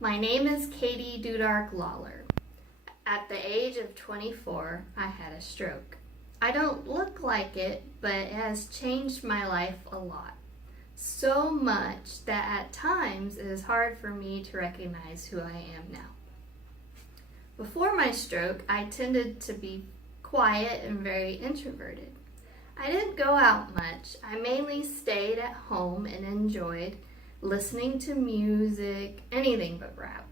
My name is Katie Dudark Lawler. At the age of 24, I had a stroke. I don't look like it, but it has changed my life a lot. So much that at times it is hard for me to recognize who I am now. Before my stroke, I tended to be quiet and very introverted. I didn't go out much. I mainly stayed at home and enjoyed listening to music, anything but rap,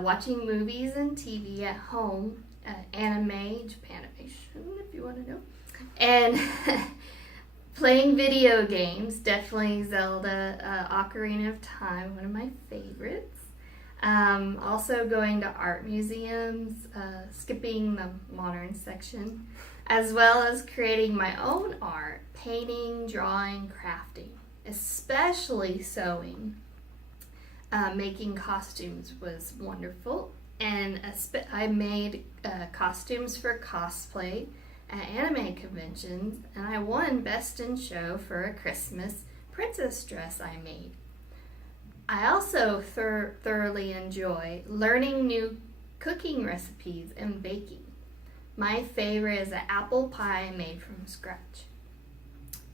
watching movies and TV at home, anime, Japanimation, if you want to know, and playing video games, definitely Zelda, Ocarina of Time, one of my favorites. Also going to art museums, skipping the modern section, as well as creating my own art, painting, drawing, crafting, especially sewing. Making costumes was wonderful, and I made costumes for cosplay at anime conventions, and I won Best in Show for a Christmas princess dress I made. I also thoroughly enjoy learning new cooking recipes and baking. My favorite is an apple pie made from scratch.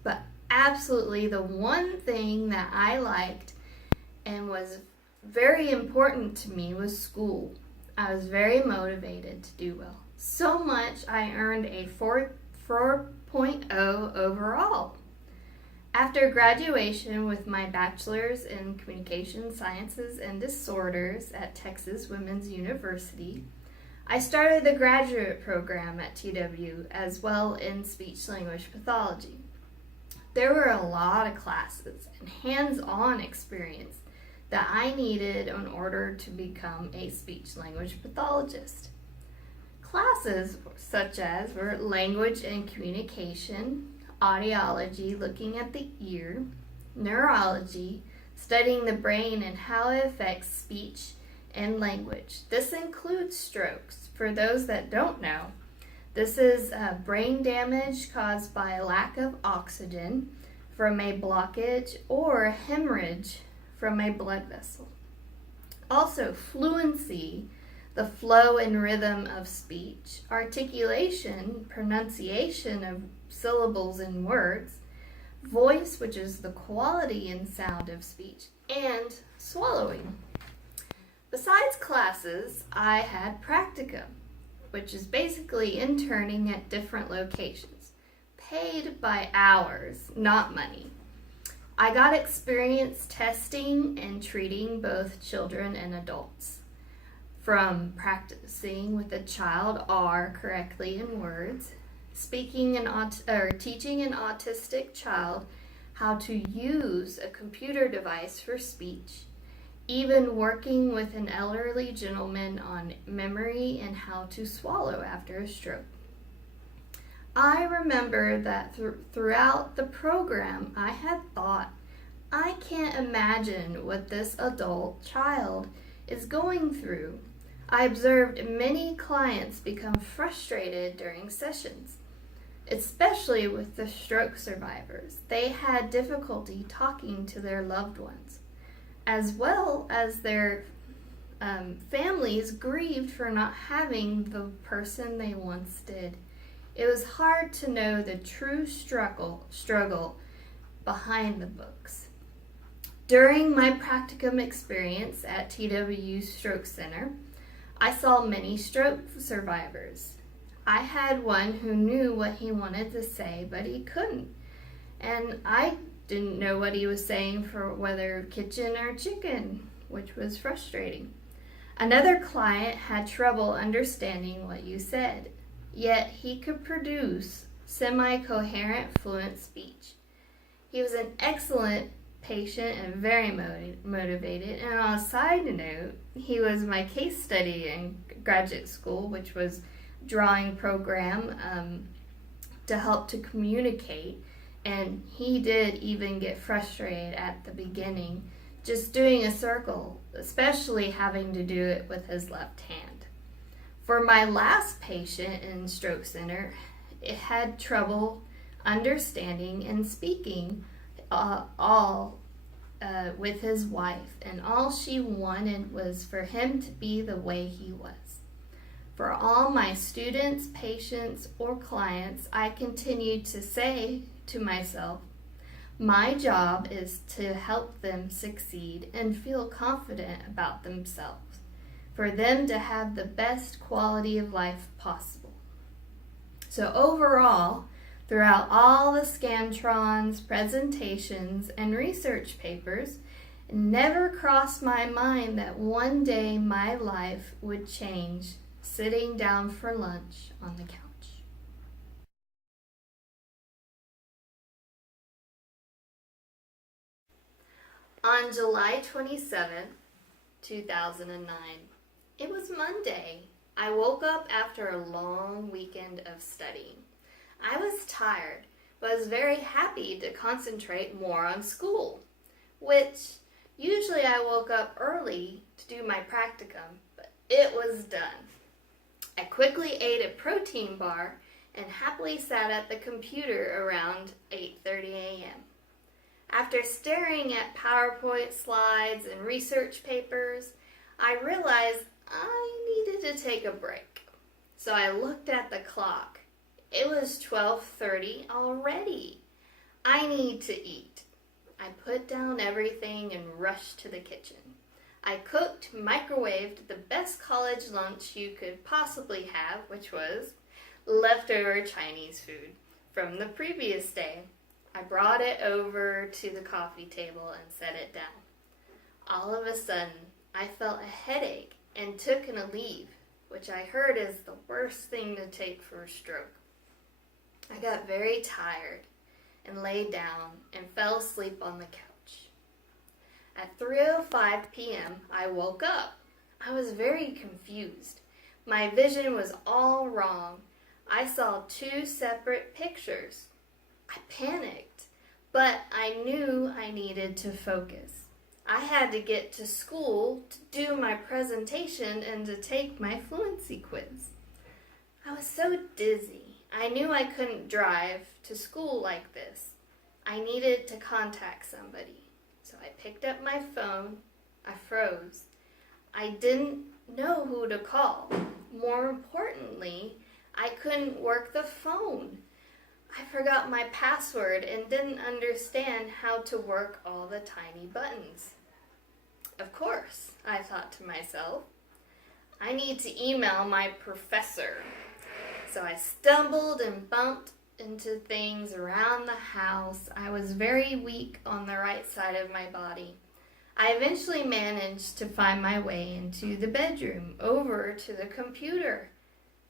But absolutely the one thing that I liked and was very important to me was school. I was very motivated to do well. So much I earned a 4.0 overall. After graduation with my bachelor's in communication sciences and disorders at Texas Women's University, I started the graduate program at TW as well in speech language pathology. There were a lot of classes and hands-on experience that I needed in order to become a speech language pathologist. Classes such as were language and communication, audiology, looking at the ear, neurology, studying the brain and how it affects speech and language. This includes strokes. For those that don't know, this is brain damage caused by a lack of oxygen from a blockage or hemorrhage from a blood vessel. Also, fluency, the flow and rhythm of speech, articulation, pronunciation of syllables and words, voice, which is the quality and sound of speech, and swallowing. Besides classes, I had practicum, which is basically interning at different locations, paid by hours, not money. I got experience testing and treating both children and adults, from practicing with a child R correctly in words, speaking teaching an autistic child how to use a computer device for speech, even working with an elderly gentleman on memory and how to swallow after a stroke. I remember that throughout the program, I had thought, I can't imagine what this adult child is going through. I observed many clients become frustrated during sessions, especially with the stroke survivors. They had difficulty talking to their loved ones, as well as their families grieved for not having the person they once did. It was hard to know the true struggle behind the books. During my practicum experience at TW Stroke Center, I saw many stroke survivors. I had one who knew what he wanted to say, but he couldn't. And I didn't know what he was saying for whether kitchen or chicken, which was frustrating. Another client had trouble understanding what you said, yet he could produce semi-coherent, fluent speech. He was an excellent patient and very motivated. And on a side note, he was my case study in graduate school, which was drawing program to help to communicate. And he did even get frustrated at the beginning just doing a circle, especially having to do it with his left hand. For my last patient in Stroke Center, it had trouble understanding and speaking all with his wife, and all she wanted was for him to be the way he was. For all my students, patients, or clients, I continued to say to myself, my job is to help them succeed and feel confident about themselves, for them to have the best quality of life possible. So overall, throughout all the Scantrons, presentations, and research papers, it never crossed my mind that one day my life would change sitting down for lunch on the couch. On July 27th, 2009, it was Monday. I woke up after a long weekend of studying. I was tired, but was very happy to concentrate more on school, which usually I woke up early to do my practicum, but it was done. I quickly ate a protein bar and happily sat at the computer around 8:30 a.m. After staring at PowerPoint slides and research papers, I realized I needed to take a break. So I looked at the clock. It was 12:30 already. I need to eat. I put down everything and rushed to the kitchen. I cooked, microwaved the best college lunch you could possibly have, which was leftover Chinese food from the previous day. I brought it over to the coffee table and set it down. All of a sudden, I felt a headache and took an Aleve, which I heard is the worst thing to take for a stroke. I got very tired and lay down and fell asleep on the couch. At 3:05 p.m., I woke up. I was very confused. My vision was all wrong. I saw two separate pictures. I panicked, but I knew I needed to focus. I had to get to school to do my presentation and to take my fluency quiz. I was so dizzy. I knew I couldn't drive to school like this. I needed to contact somebody. So I picked up my phone. I froze. I didn't know who to call. More importantly, I couldn't work the phone. I forgot my password and didn't understand how to work all the tiny buttons. Of course, I thought to myself, I need to email my professor. So I stumbled and bumped into things around the house. I was very weak on the right side of my body. I eventually managed to find my way into the bedroom, over to the computer.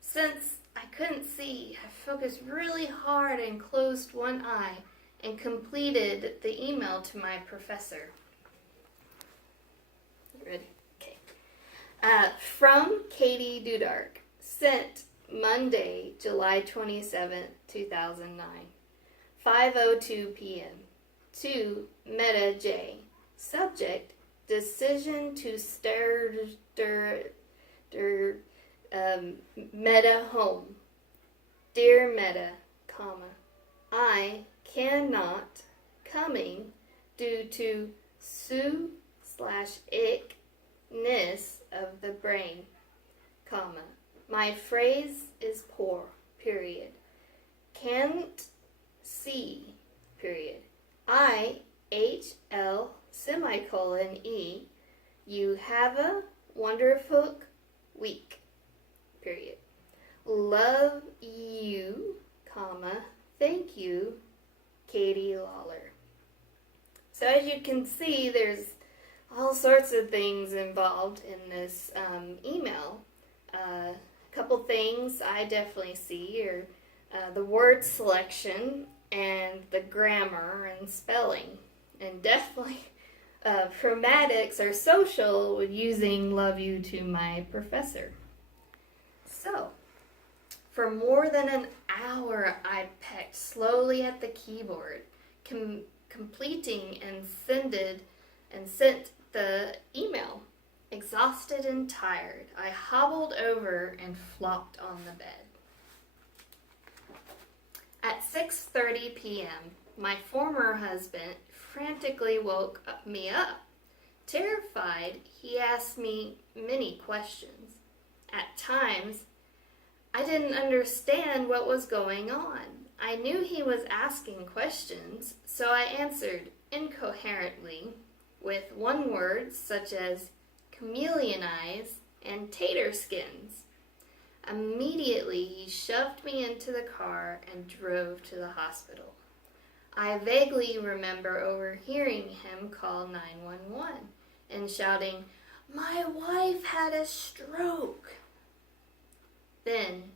Since I couldn't see, I focused really hard and closed one eye and completed the email to my professor. You ready? Okay. From Katie Dudark, sent Monday, July 27, 2009, 5:02 p.m. to Meta J. Subject, decision to Meta home. Dear Meta, I cannot coming due to Sue/ickness of the brain, my phrase is poor, period. Can't see, period. IHL:E. You have a wonderful week, period. Love you, thank you, Katie Lawler. So as you can see, there's all sorts of things involved in this email. A couple things I definitely see are the word selection and the grammar and spelling. And definitely chromatics are social with using love you to my professor. So, for more than an hour, I pecked slowly at the keyboard, completing and sent the email. Exhausted and tired, I hobbled over and flopped on the bed. At 6:30 p.m., my former husband frantically woke me up. Terrified, he asked me many questions. At times, I didn't understand what was going on. I knew he was asking questions, so I answered incoherently with one words such as chameleon eyes and tater skins. Immediately, he shoved me into the car and drove to the hospital. I vaguely remember overhearing him call 911 and shouting, "My wife had a stroke." Then,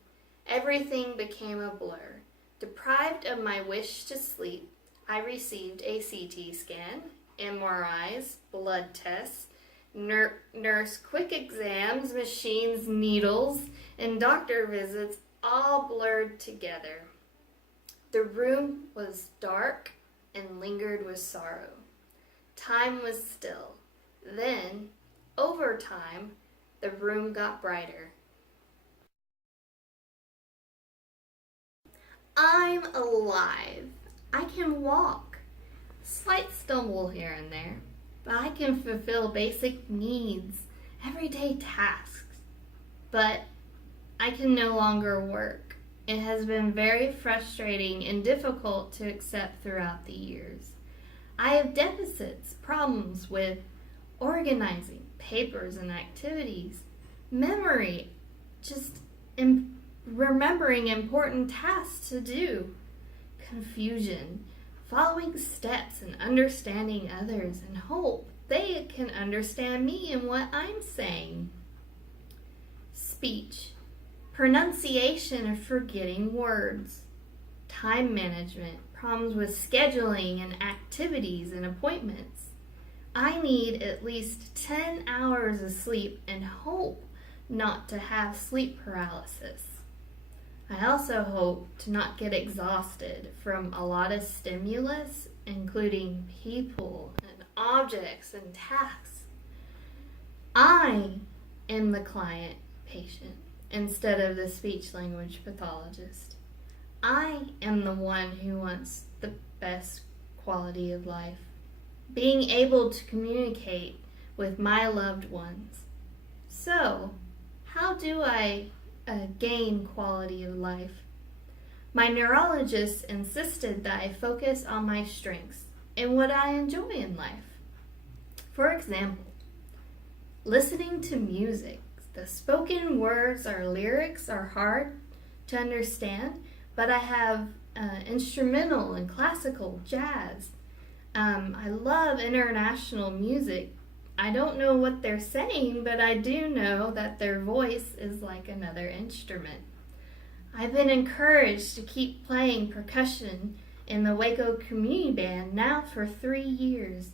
everything became a blur. Deprived of my wish to sleep, I received a CT scan, MRIs, blood tests, nurse quick exams, machines, needles, and doctor visits all blurred together. The room was dark and lingered with sorrow. Time was still. Then, over time, the room got brighter. I'm alive. I can walk. Slight stumble here and there, but I can fulfill basic needs, everyday tasks. But I can no longer work. It has been very frustrating and difficult to accept throughout the years. I have deficits, problems with organizing papers and activities, memory, just remembering important tasks to do, confusion, following steps and understanding others, and hope they can understand me and what I'm saying. Speech, pronunciation and forgetting words, time management, problems with scheduling and activities and appointments. I need at least 10 hours of sleep and hope not to have sleep paralysis. I also hope to not get exhausted from a lot of stimulus, including people and objects and tasks. I am the client patient instead of the speech language pathologist. I am the one who wants the best quality of life, being able to communicate with my loved ones. So, how do I gain quality of life? My neurologist insisted that I focus on my strengths and what I enjoy in life. For example, listening to music. The spoken words or lyrics are hard to understand, but I have instrumental and classical, jazz. I love international music. I don't know what they're saying, but I do know that their voice is like another instrument. I've been encouraged to keep playing percussion in the Waco Community Band now for 3 years.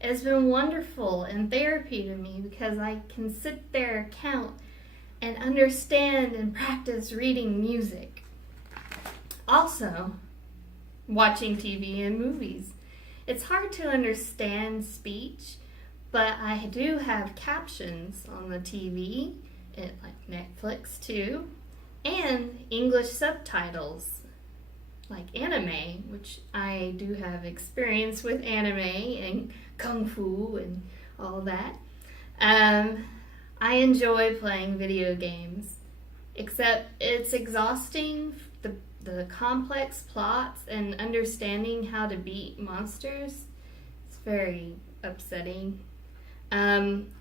It's been wonderful and therapy to me because I can sit there, count, and understand and practice reading music. Also, watching TV and movies. It's hard to understand speech, but I do have captions on the TV, like Netflix too, and English subtitles, like anime, which I do have experience with anime and kung fu and all that. I enjoy playing video games, except it's exhausting, the complex plots and understanding how to beat monsters. It's very upsetting.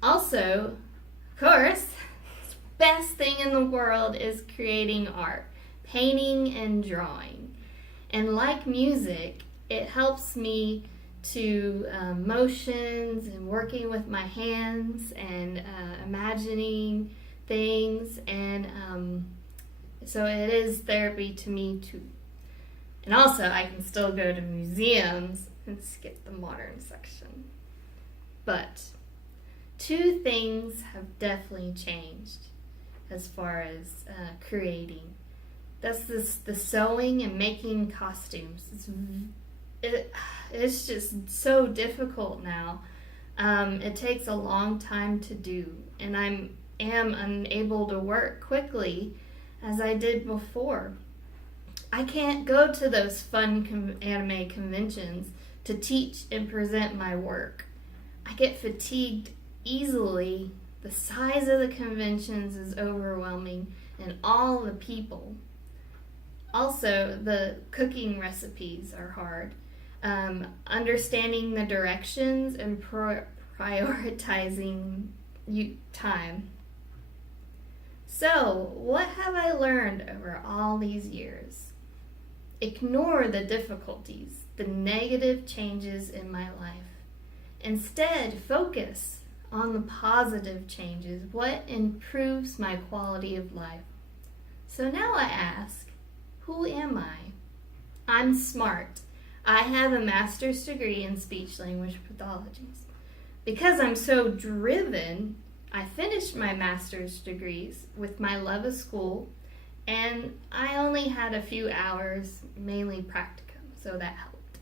Also, of course, the best thing in the world is creating art, painting and drawing. And like music, it helps me to motions and working with my hands and imagining things, and so it is therapy to me too. And also I can still go to museums and skip the modern section. But 2 things have definitely changed as far as creating. That's the sewing and making costumes. It's just so difficult now. It takes a long time to do, and I am unable to work quickly as I did before. I can't go to those fun anime conventions to teach and present my work. I get fatigued easily. The size of the conventions is overwhelming, and all the people. Also, the cooking recipes are hard. Understanding the directions and prioritizing time. So, what have I learned over all these years? Ignore the difficulties, the negative changes in my life. Instead, focus on the positive changes, what improves my quality of life. So now I ask, who am I? I'm smart. I have a master's degree in speech language pathologies. Because I'm so driven, I finished my master's degrees with my love of school, and I only had a few hours, mainly practicum, so that helped.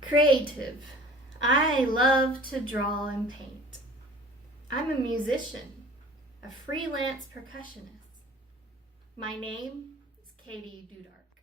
Creative. I love to draw and paint. I'm a musician, a freelance percussionist. My name is Katie Dudark.